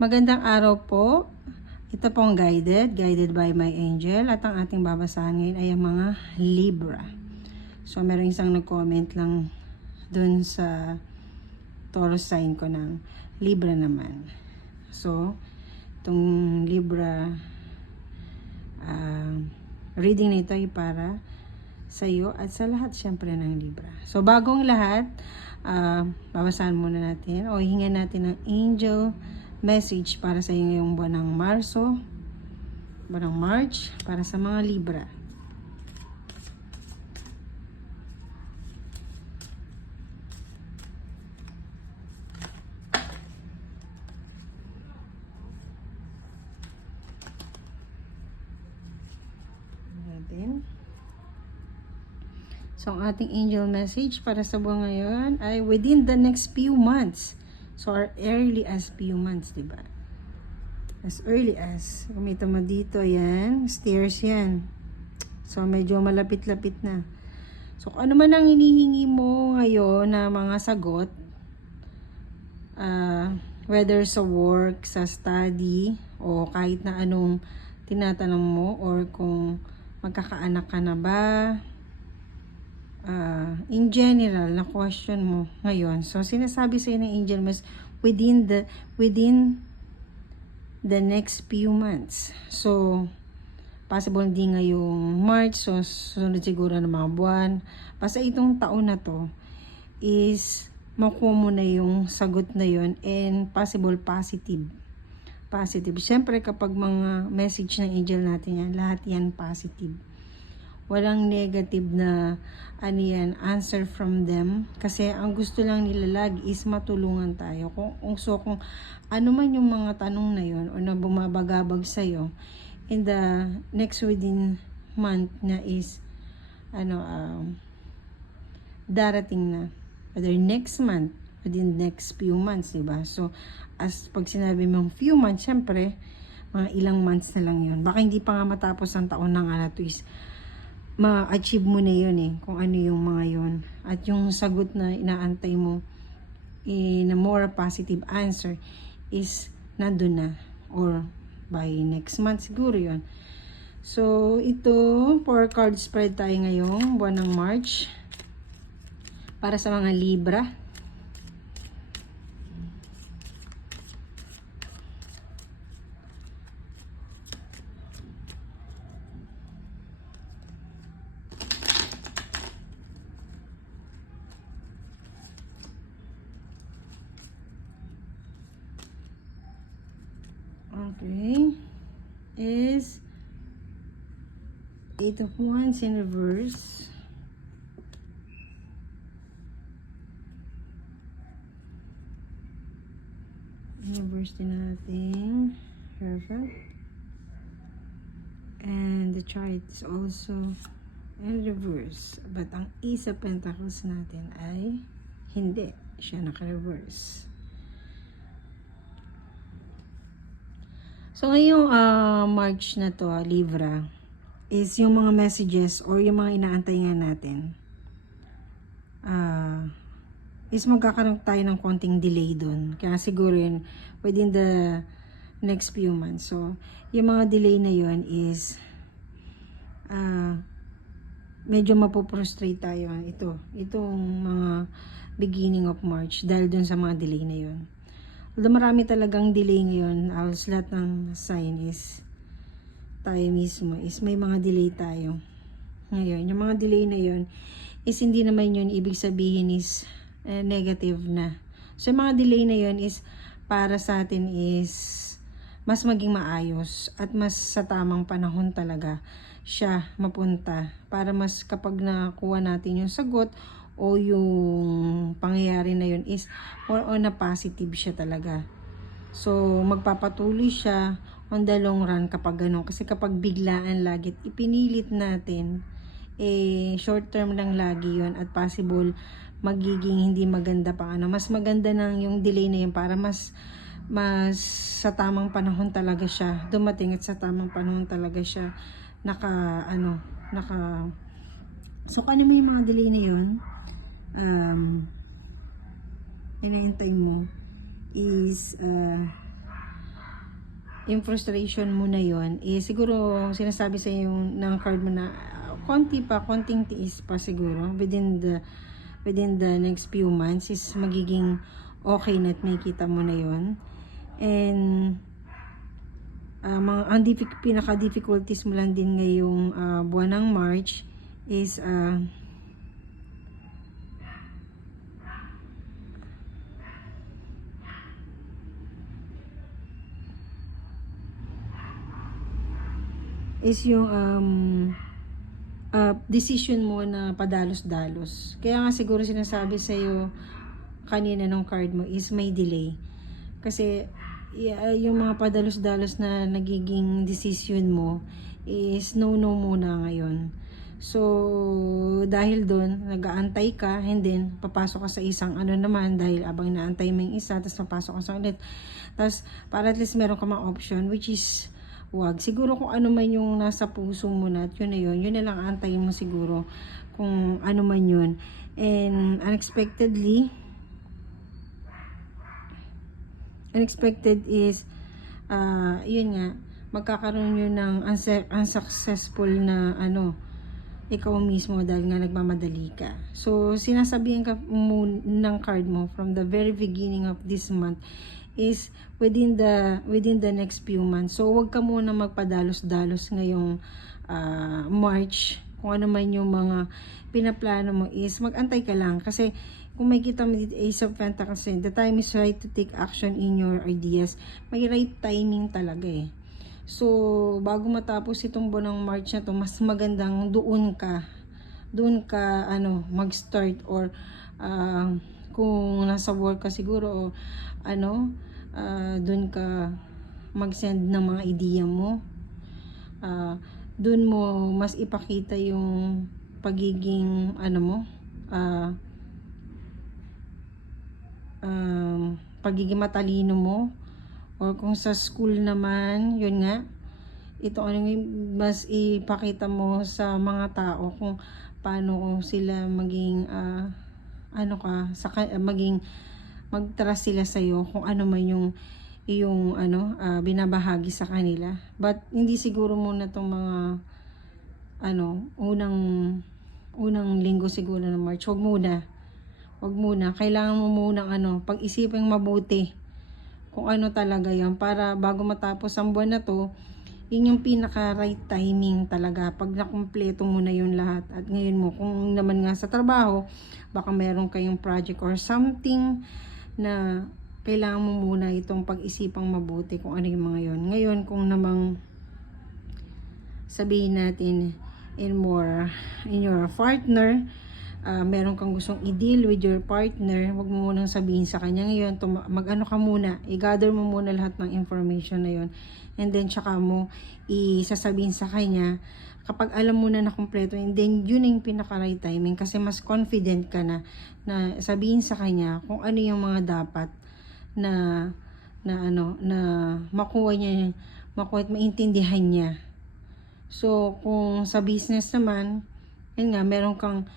Magandang araw po. Ito pong guided by my angel. At ang ating babasahan ngayon ay ang mga Libra. So, meron isang nag-comment lang dun sa Taurus sign ko ng Libra naman. So, itong Libra reading na ito ay para sa iyo at sa lahat syempre ng Libra. So, bagong lahat, babasahan muna natin o hingan natin ng angel message para sa iyo ngayong buwan ng buwan ng March, para sa mga Libra. Natin. So, ang ating angel message para sa buwan ngayon ay within the next few months. So, as early as few months, diba? As early as. Kumita mo dito, yan. Stairs yan. So, medyo malapit-lapit na. So, kung ano man ang hinihingi mo ngayon na mga sagot, whether sa work, sa study, o kahit na anong tinatanong mo, or kung magkakaanak ka na ba, in general na question mo ngayon. So, sinasabi sa ng angel mas within the next few months. So, possible hindi ngayong March, so sunod siguro ng mga buwan. Basta itong taon na to is makuha mo na yung sagot na yon, and possible positive. Siyempre kapag mga message ng angel natin yan, lahat yan positive. Walang negative na answer from them. Kasi ang gusto lang nila lagi is matulungan tayo. Kung ano man yung mga tanong na yun o na bumabagabag sa'yo, in the next within month na is darating na. Whether next month, within next few months, diba? So, as pag sinabi mong few months, syempre, mga ilang months na lang yun. Baka hindi pa nga matapos ang taon ng to is ma-achieve mo na yun kung ano yung mga yun. At yung sagot na inaantay mo in a more positive answer is nandun na. Or by next month siguro yun. So, ito, 4 card spread tayo ngayong buwan ng March. Para sa mga Libra. Okay, is 8 of Wands in reverse. Reverse din natin. Perfect. And the chart is also in reverse. But ang Ace of Pentacles natin ay hindi. Siya naka-reverse. So, ngayong March na to, Libra, is yung mga messages or yung mga inaantay nga natin, is magkakaroon tayo ng konting delay dun. Kaya siguro yun, within the next few months. So, yung mga delay na yun is, medyo mapoprostrate tayo. Itong mga beginning of March, dahil dun sa mga delay na yun. Although marami talagang delay ngayon, halos lahat ng sign is tayo mismo is may mga delay tayo ngayon. Yung mga delay na yun is hindi naman yun ibig sabihin is negative na. So yung mga delay na yun is para sa atin is mas maging maayos at mas sa tamang panahon talaga siya mapunta para mas kapag nakuha natin yung sagot o yung pangyayari na yun is more on na positive siya talaga. So, magpapatuloy siya on the long run kapag gano'n. Kasi kapag biglaan lagi, ipinilit natin, short term lang lagi yun at possible magiging hindi maganda pa. Mas maganda nang yung delay na yun para mas sa tamang panahon talaga siya dumating at sa tamang panahon talaga siya so kung ano may mga delay na yun, inaantay mo is yung frustration mo na yon, siguro sinasabi sa yung ng card mo na konting tiis pa siguro within the next few months is magiging okay na at may kita mo na yon. And mga pinaka difficulties mo lang din ngayong buwan ng March is yung decision mo na padalos-dalos. Kaya nga siguro sinasabi sa'yo kanina nung card mo is may delay. Kasi yung mga padalos-dalos na nagiging decision mo is no muna ngayon. So, dahil doon, nag-aantay ka, and then, papasok ka sa isang ano naman, dahil abang naantay mo yung isa, tapos papasok ka sa ulit. Tapos, para at least meron ka mga option, which is, wag. Siguro kung ano man yung nasa puso mo na, at yun na lang antayin mo siguro, kung ano man yun. And, unexpected is, yun nga, magkakaroon yun ng unsuccessful na ikaw mismo dahil nga nagmamadali ka. So, sinasabihan ka ng card mo from the very beginning of this month is within the next few months. So, wag ka muna magpadalos-dalos ngayong March. Kung ano man yung mga pinaplano mo is mag-antay ka lang. Kasi, kung may kita mo dito Ace of Pentacles, the time is right to take action in your ideas. May right timing talaga eh. So, bago matapos itong buwan ng March na to, mas magandang doon ka mag-start, or kung nasa work ka siguro, doon ka mag-send ng mga idea mo. Doon mo mas ipakita yung pagiging pagiging matalino mo. Or kung sa school naman, yun nga, ito mas ipakita mo sa mga tao kung paano sila maging maging mag-trust sila sa iyo kung ano man yung binabahagi sa kanila. But hindi siguro muna tong mga unang linggo siguro ng March. Wag muna. Kailangan mo munang pag-isipin mabuti kung ano talaga yan, para bago matapos ang buwan na to, yun yung pinaka right timing talaga, pag nakumpleto mo na yun lahat. At ngayon mo, kung naman nga sa trabaho, baka meron kayong project or something na kailangan mo muna itong pag-isipang mabuti kung ano yung mga yun. Ngayon, kung namang sabihin natin in your partner, meron kang gustong i-deal with your partner, wag mo munang sabihin sa kanya ngayon, mag-ano ka muna, i-gather mo muna lahat ng information na yun, and then tsaka mo isasabihin sa kanya kapag alam mo na kumpleto, and then yun yung pinaka-right timing, kasi mas confident ka na sabihin sa kanya kung ano yung mga dapat na makuha at maintindihan niya. So, kung sa business naman, yun nga, meron kang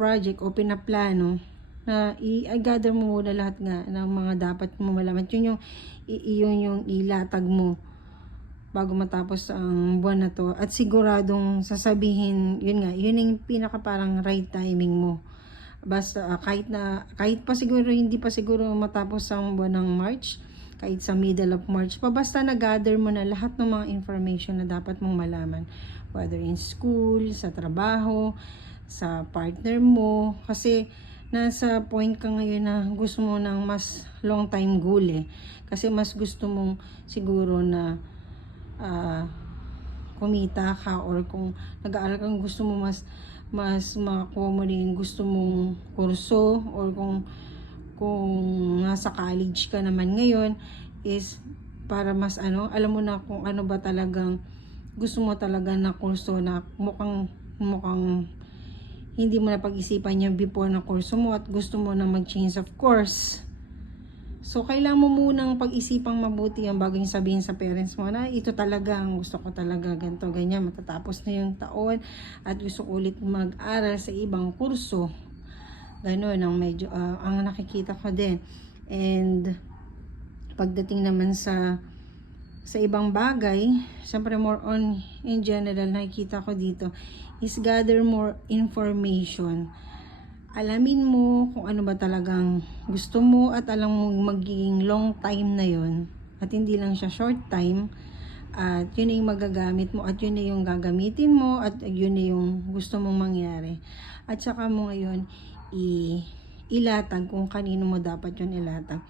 project o pinaplano, na i-gather mo muna lahat nga ng mga dapat mo malaman. Yun yung ilatag mo bago matapos ang buwan na to. At siguradong sasabihin, yun yung pinaka parang right timing mo. Basta kahit pa siguro hindi pa siguro matapos ang buwan ng March, kahit sa middle of March pa, basta na-gather mo na lahat ng mga information na dapat mong malaman, whether in school, sa trabaho, sa partner mo, kasi nasa point ka ngayon na gusto mo ng mas long time goal eh. Kasi mas gusto mong siguro na kumita ka, or kung nag-aaral kang gusto mo mas makakuha mo rin gusto mong kurso, or kung nasa college ka naman ngayon is para mas alam mo na kung ano ba talagang gusto mo talaga na kurso na mukhang hindi mo na pag-isipan yan before na kurso mo at gusto mo na mag-change of course. So, kailangan mo munang pag-isipang mabuti yan bago yung sabihin sa parents mo na ito talaga, ang gusto ko talaga, ganito, ganyan, matatapos na yung taon at gusto ko ulit mag-aral sa ibang kurso. Ganun, ang nakikita ko din. And, pagdating naman sa sa ibang bagay, syempre more on in general, nakikita ko dito is gather more information. Alamin mo kung ano ba talagang gusto mo at alam mo magiging long time na yon at hindi lang siya short time, at yun na yung magagamit mo at yun na yung gagamitin mo at yun na yung gusto mong mangyari. At saka mo ngayon ilatag kung kanino mo dapat yun ilatag.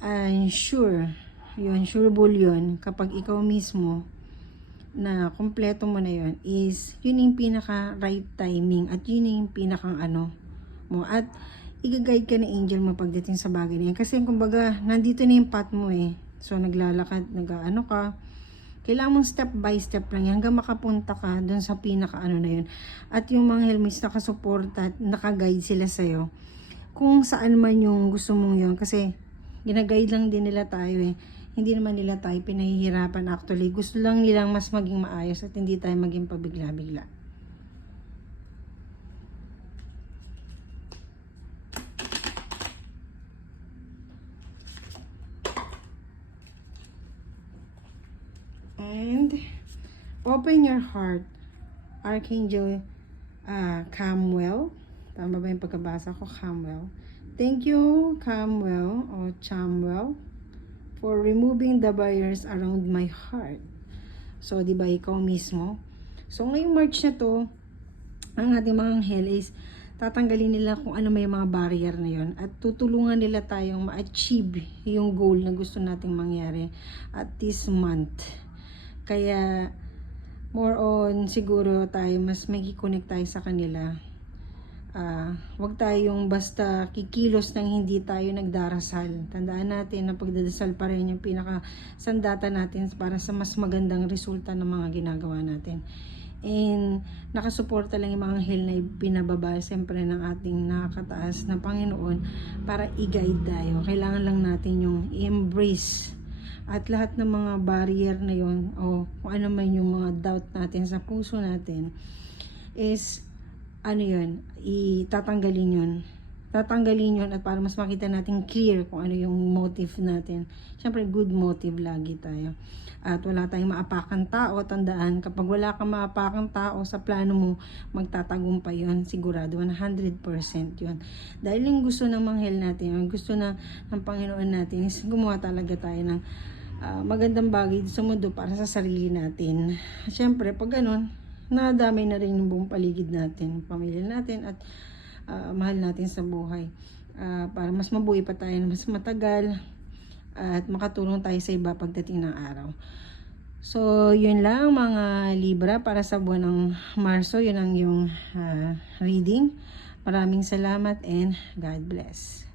And sure, yun, sureable yun kapag ikaw mismo na kompleto mo na yun, is yun yung pinaka right timing at yun yung pinakang ano mo, at i-guide ka ng angel mo pagdating sa bagay na yan. Kasi kumbaga nandito na yung path mo so naglalakad, nag-ano ka, kailangan mong step by step lang yan hanggang makapunta ka dun sa pinaka ano na yun. At yung mga helmets nakasuporta at nakaguide sila sa'yo kung saan man yung gusto mong yun, kasi ginaguide lang din nila tayo hindi naman nila tayo pinahihirapan. Actually, gusto lang nilang mas maging maayos at hindi tayo maging pabigla-bigla. And open your heart. Archangel Camwell. Tama ba yung pagkabasa ko? Camwell. Thank you, Camwell o Chamwell, for removing the barriers around my heart. So, di ba ikaw mismo? So, ngayong March na to, ang ating mga anghel is tatanggalin nila kung ano may mga barrier na yon at tutulungan nila tayong ma-achieve yung goal na gusto nating mangyari at this month. Kaya, more on siguro tayo, mas mag-connect tayo sa kanila. Wag tayong basta kikilos nang hindi tayo nagdarasal. Tandaan natin na pagdadasal pa rin yung pinaka sandata natin para sa mas magandang resulta ng mga ginagawa natin. And nakasuporta lang yung mga anghel na pinababa siyempre ng ating nakakataas na Panginoon para i-guide tayo. Kailangan lang natin yung i-embrace at lahat ng mga barrier na yun o kung ano man yung mga doubt natin sa puso natin is ano yun, itatanggalin yun. Tatanggalin yun at para mas makita natin clear kung ano yung motive natin. Siyempre, good motive lagi tayo. At wala tayong maapakan tao. Tandaan, kapag wala kang maapakan tao sa plano mo, magtatagumpay yun. Sigurado, 100% yun. Dahil yung gusto ng manghel natin, yung gusto ng Panginoon natin, is gumawa talaga tayo ng magandang bagay sa mundo para sa sarili natin. Siyempre, pag ganun, nadamay na rin yung buong paligid natin, pamilya natin at mahal natin sa buhay. Para mas mabuhay pa tayo, mas matagal at makatulong tayo sa iba pagdating ng araw. So, yun lang mga Libra para sa buwan ng Marso. Yun ang yung reading. Maraming salamat and God bless.